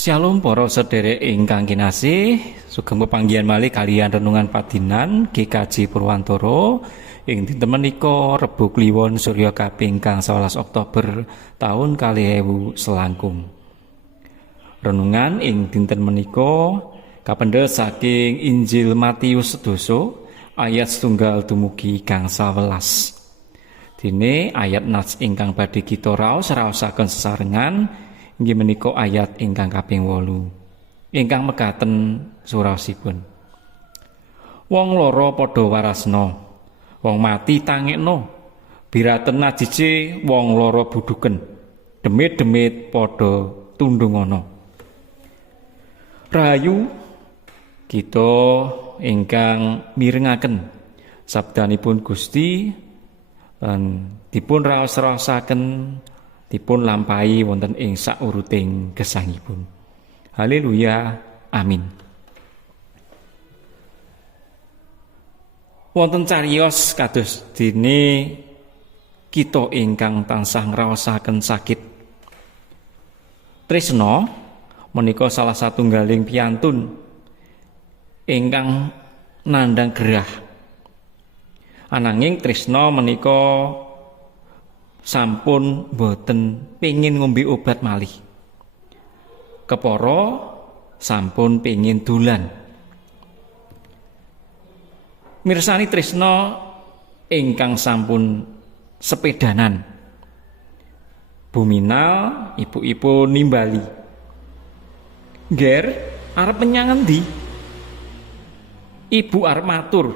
Shalom para sederek ingkang kinasih, sugeng pepanggihan malih kalian renungan padinan GKJ Purwantoro ing dinten menika Rebo Kliwon Surya kaping kang 11 Oktober taun 2000 selangkung. Renungan ing dinten menika kapendhel saking Injil Matius sedoso ayat setunggal dumugi kang 11. Dene ayat nas ingkang badhe kita raos raosaken sesarengan inggih menika ayat ingkang kaping 8 ingkang mekaten surasipun. Wong loro padha warasna wong mati tangekno biraten najise wong loro buduken. Demit-demit padha tundungono. Rahayu kita ingkang mirengaken sabdanipun Gusti lan dipun raos-raosaken dipun lampahi wonten ing sauruting gesangipun. Haleluya. Amin. Wonten cariyos kados dene kita ingkang tansah ngraosaken sakit. Trisno menika salah satunggaling piantun ingkang nandang gerah. Ananging Trisno menika sampun boten pengin ngombe obat malih. Keporo sampun pengin dolan. Mirsani Trisno ingkang sampun sepedanan. Buminal ibu-ibu nimbali. Ger arep menyang endi? Ibu arep matur.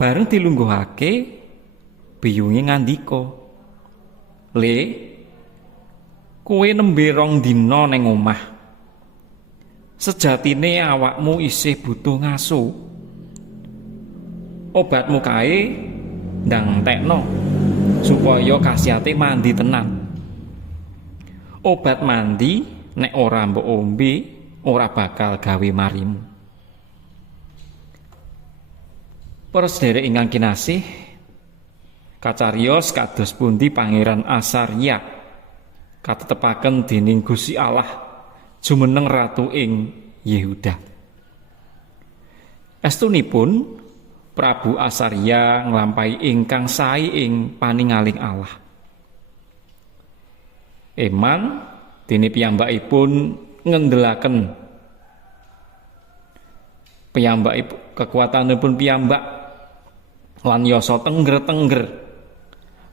Bareng dilungguhake biyunge ngandika le kowe nembe rong dina ning omah? Sejatine awakmu isih butuh ngaso obatmu kae ndang tekno supaya kasiate mandi tenan. Obat mandi nek ora mbok ombe ora bakal gawe marimu. Para sederek ingkang kinasih, Kacarios kados pundi Pangeran Asarya katetepaken dening Gusti Allah jumeneng ratu ing Yehuda. Estunipun Prabu Asarya nglampahi ingkang sae ing paningaling Allah. Eman dene piyambakipun ngendelaken piyambakipun kekuatanipun piyambak lan yasa tengger-tengger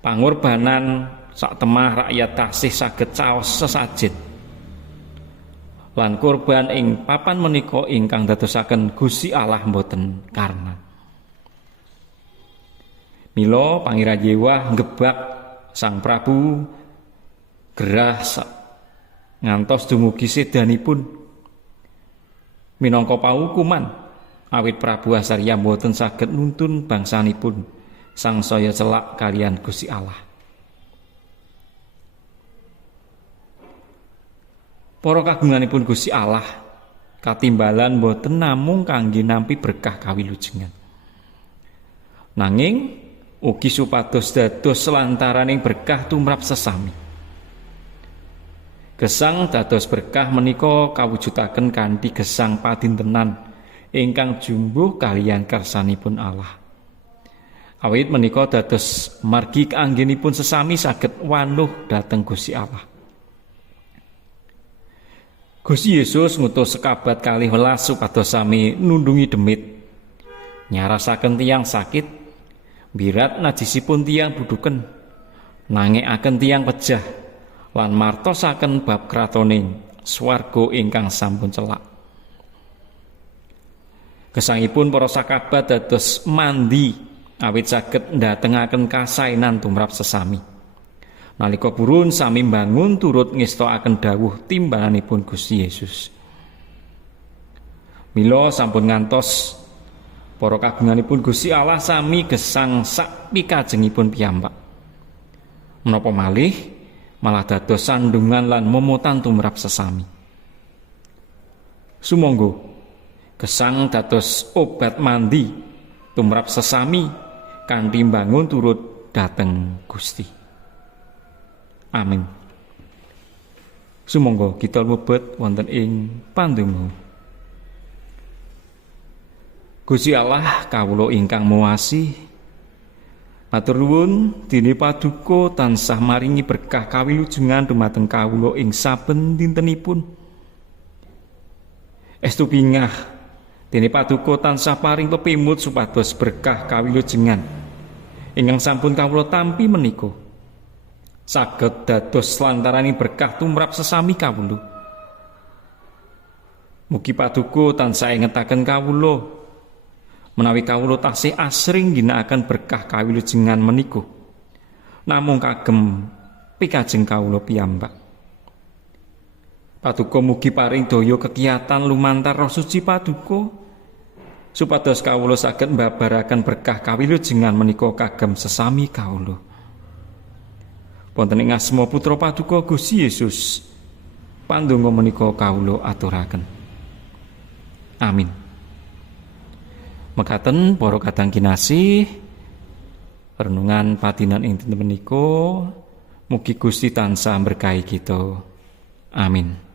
pangorbanan sak temah rakyat tasih saged caos sesajet lan kurban ing papan menika ingkang dadosaken Gusti Allah mboten karna Milo Pangeran Yewa ngebak Sang Prabu gerah ngantos dumugi sedanipun. Minangka paukuman awit Prabu Asarya mboten saged nuntun bangsanipun sang saya celak kalian Gusti Allah. Para kagunganipun Gusti Allah katimbalan boten namung kangge nampi berkah kawilujengan. Nanging ugi supados dados selantaraning berkah tumrap sesami. Gesang dados berkah menika kawujudaken kanthi gesang padintenan ingkang jumbuh kalian kersanipun Allah. Awit menika dados margi kaanggenipun sesami saged wanuh dhateng Gusti Allah. Gusti Yesus ngutus sekabat kali welas supados sami nundungi demit. Nyarasaken tiang sakit, birat najisipun tiang buduken, nangekaken tiang pejah, lan martosaken bab kratoning swarga ingkang sampun celak. Gesangipun para sakabat dados mandi awit saged ndatengaken kasainan tumrap sesami. Nalika purun sami bangun turut ngestokaken dawuh timbanganipun Gusti Yesus. Mila sampun ngantos para kagunganipun Gusti Allah sami gesang sak pikajengipun piyambak. Menapa malih malah dados sandungan lan momotan tumrap sesami. Sumangga gesang dados obat mandi tumrap sesami kanthi bangun turut dateng Gusti. Amin. Sumangga kita mlebet wonten ing pandonga. Gusti Allah kawula ingkang muasi Matur nuwun dene paduka tansah maringi berkah kawilujengan dumateng kawula ing saben dintenipun. Estu pingah dene paduka tansah paring pepimut supados berkah kawilujengan ingkang sampun kawula tampi menika. Saged dados lantarani berkah tumrap sesami kawula. Mugi paduka tansah ingetaken kawula. Menawi kawula tasih asring ginakaken berkah kawilujengan menika. Namung kagem pikajeng kawula piyambak. Paduka mugi paring daya kegiatan lumantar Roh Suci Paduka supados kawula saged mbabaraken berkah kawilujengan menika kagem sesami kawula Wonten ing asma Putra Paduka Gusti Yesus pandonga menika kawula aturaken Amin Mekaten para kadang kinasih renungan patinan ing dinten menika mugi Gusti tansah berkahi kita. Amin.